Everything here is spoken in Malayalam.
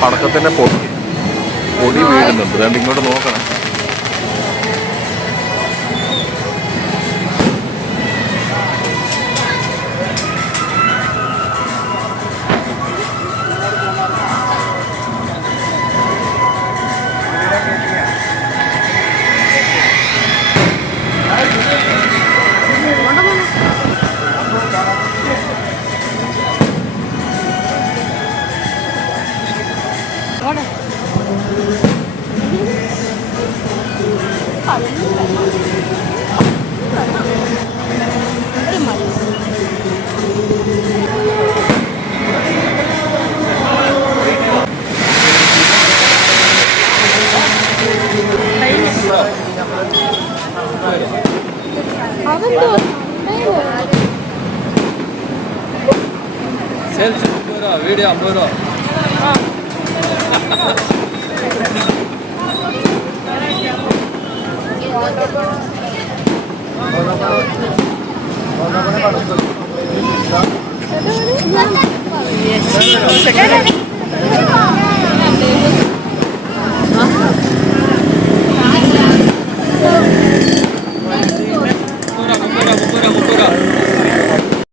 പടക്കത്തിന്റെ പൊടി പൊടി വീഴുന്നുണ്ട്. അതുകൊണ്ട് ഇങ്ങോട്ട് നോക്കണം. അതെന്തോ? സെൽഫി മുപ്പത് രൂപ വീഡിയോ അമ്പത് രൂപ. Bora, bora, bora, bora.